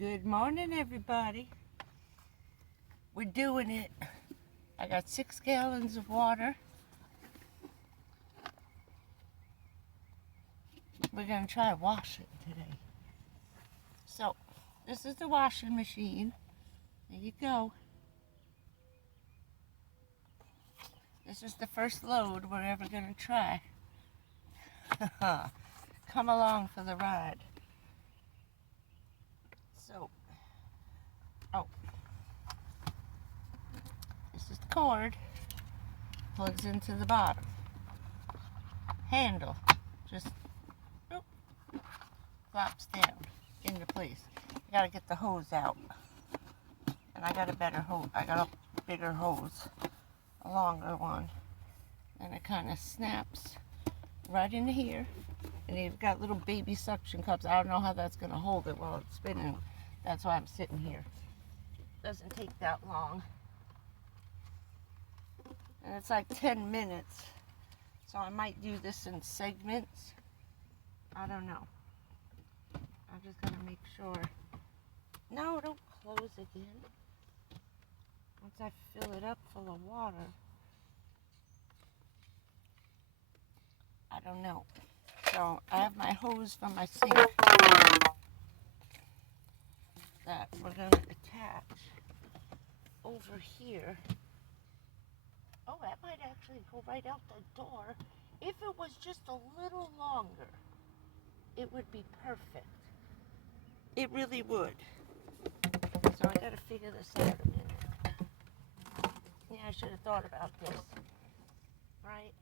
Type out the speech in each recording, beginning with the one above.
Good morning, everybody. We're doing it. I got 6 gallons of water. We're going to try washing today. So, this is the washing machine. There you go. This is the first load we're ever going to try. Come along for the ride. So, this is the cord. Plugs into the bottom. Handle just flops down into place. You gotta get the hose out. And I got a better hose. I got a bigger hose, a longer one. And it kind of snaps right into here. And you've got little baby suction cups. I don't know how that's gonna hold it while it's spinning. That's why I'm sitting here. Doesn't take that long. And it's like 10 minutes. So I might do this in segments. I don't know. I'm just gonna make sure. No, don't close again. Once I fill it up full of water. I don't know. So I have my hose from my sink that we're gonna attach over here. Oh, that might actually go right out the door. If it was just a little longer, it would be perfect. It really would. So I gotta figure this out a minute. Yeah, I should have thought about this. Right?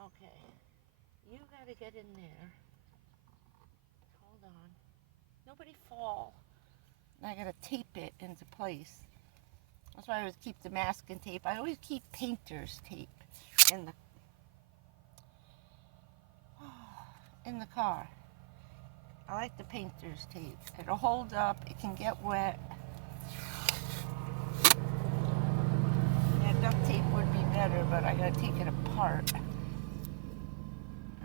Okay. You gotta get in there. Hold on. Nobody fall. And I gotta tape it into place. That's why I always keep the masking tape. I always keep painter's tape in the car. I like the painter's tape. It'll hold up. It can get wet. Yeah, duct tape would be better, but I gotta take it apart.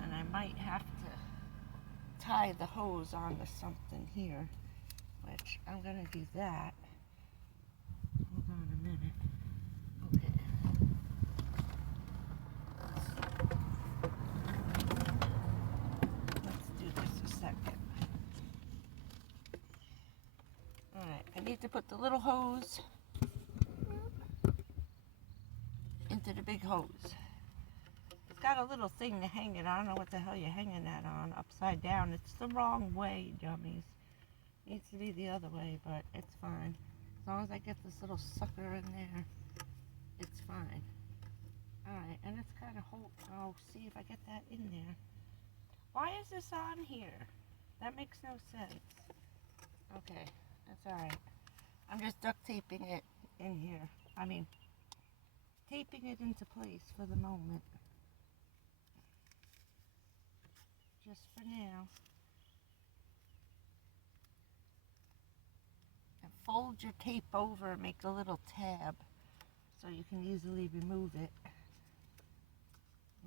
And I might have to tie the hose onto something here, which I'm gonna do that. Hold on a minute. Okay. Let's do this a second. Alright, I need to put the little hose into the big hose. It's got a little thing to hang it on. I don't know what the hell you're hanging that on. Upside down. It's the wrong way, dummies. Needs to be the other way, but it's fine. As long as I get this little sucker in there, it's fine. Alright, and it's kind of I'll see if I get that in there. Why is this on here? That makes no sense. Okay, that's alright. I'm just duct taping it in here. Taping it into place for the moment. Just for now. And fold your tape over and make a little tab so you can easily remove it.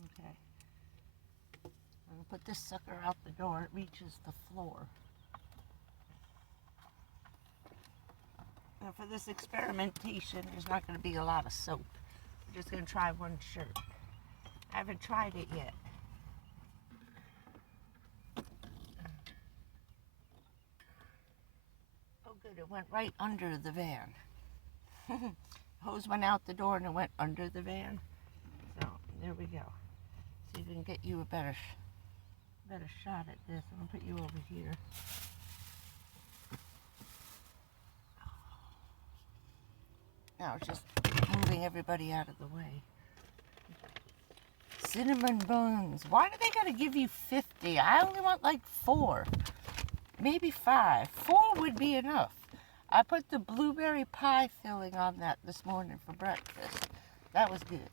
Okay. I'm going to put this sucker out the door. It reaches the floor. Now for this experimentation, there's not going to be a lot of soap. I'm just going to try one shirt. I haven't tried it yet. Oh good, it went right under the van. Hose went out the door and it went under the van. So there we go. So you can get you a better shot at this. I'm going to put you over here. Now it's just moving everybody out of the way. Cinnamon buns. Why do they gotta give you 50? I only want like 4. Maybe 5. 4 would be enough. I put the blueberry pie filling on that this morning for breakfast. That was good.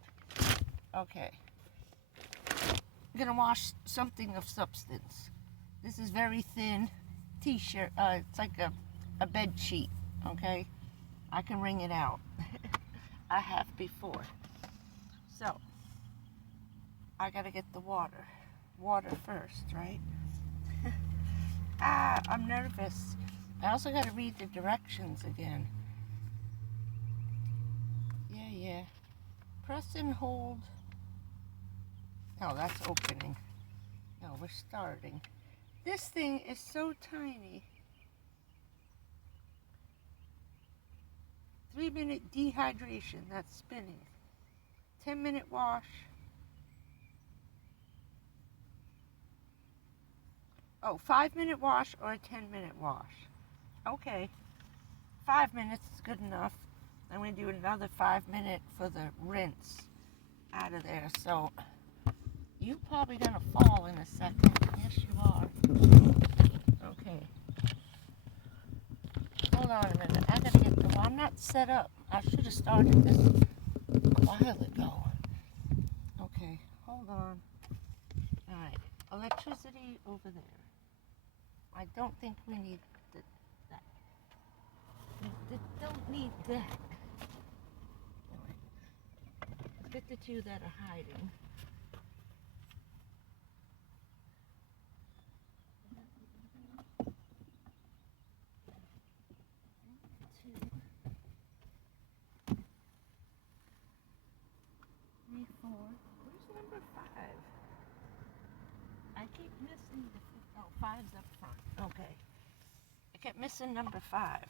Okay. I'm gonna wash something of substance. This is very thin t-shirt. It's like a bed sheet, okay? I can wring it out. I have before. So, I gotta get the water. Water first, right? I'm nervous. I also got to read the directions again. Yeah. Press and hold. No, that's opening. No, we're starting. This thing is so tiny. 3-minute dehydration, that's spinning. 10-minute wash. Oh, 5-minute wash or a 10-minute wash. Okay, 5 minutes is good enough. I'm going to do another 5-minute for the rinse out of there. So you're probably going to fall in a second. Yes, you are. Okay. Hold on a minute. I got to get the... I'm not set up. I should have started this a while ago. Okay, hold on. All right. Electricity over there. I don't think we need that. We don't need that. Let's get the two that are hiding. Where's number 5? I keep missing the... Oh, 5's up front. Okay. I kept missing number 5.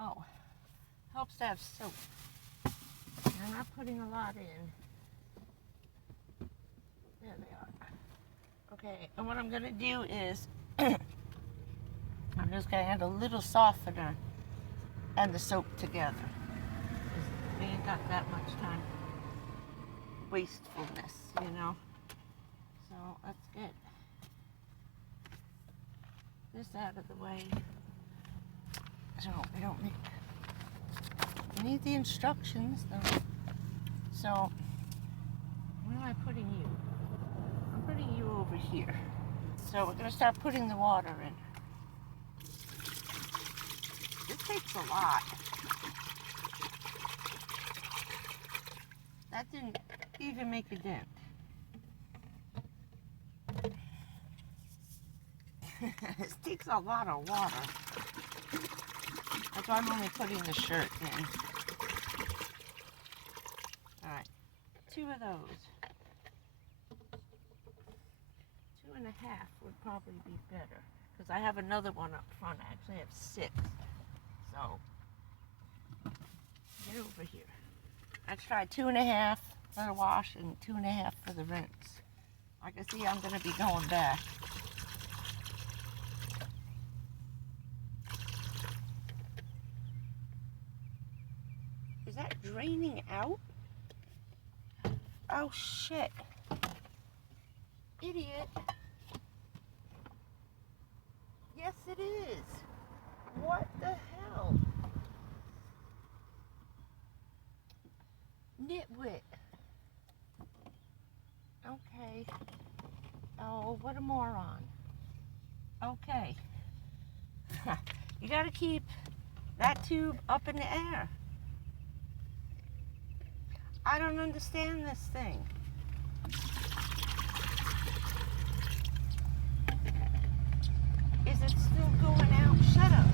Oh. Helps to have soap. I'm not putting a lot in. There they are. Okay, and what I'm going to do is... I'm just going to add a little softener and the soap together. We ain't got that much time. Wastefulness, you know. So let's get this out of the way. So we don't need... We need the instructions though. So where am I putting you? I'm putting you over here. So we're going to start putting the water in. This takes a lot. That didn't even make a dent. This takes a lot of water. That's why I'm only putting the shirt in. Alright, 2 of those. 2.5 would probably be better. Because I have another one up front. I actually have 6. So, get over here. Let's try 2.5 for the wash and 2.5 for the rinse. Like I see, I'm going to be going back. Is that draining out? Oh, shit. Idiot. Yes, it is. What the hell? Nitwit. Okay. Oh, what a moron. Okay. You gotta keep that tube up in the air. I don't understand this thing. Is it still going out? Shut up.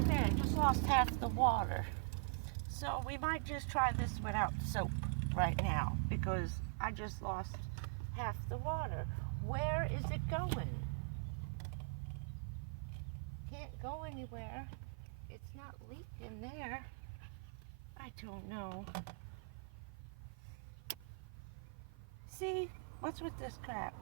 Okay, I just lost half the water. So we might just try this without soap right now because I just lost half the water. Where is it going? Can't go anywhere. It's not leaking there. I don't know. See, what's with this crap?